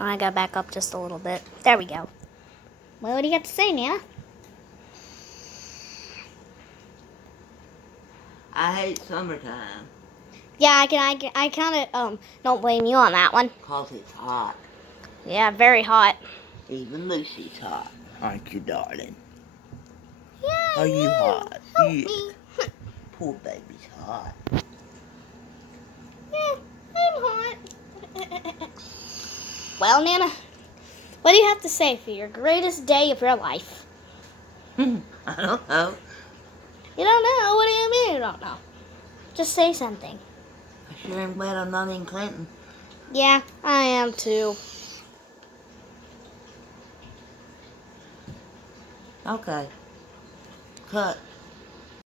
I gotta back up just a little bit. There we go. Well, what do you got to say, Nana? I hate summertime. Yeah, I kind of don't blame you on that one. 'Cause it's hot. Yeah, very hot. Even Lucy's hot. Aren't you, darling? Yeah, Are you yeah, hot? help Yeah. me. Poor baby's hot. Yeah, I'm hot. Well, Nana, what do you have to say for your greatest day of your life? I don't know. You don't know? What do you mean you don't know? Just say something. I sure am glad I'm not in Clinton. Yeah, I am too. Okay. Cut.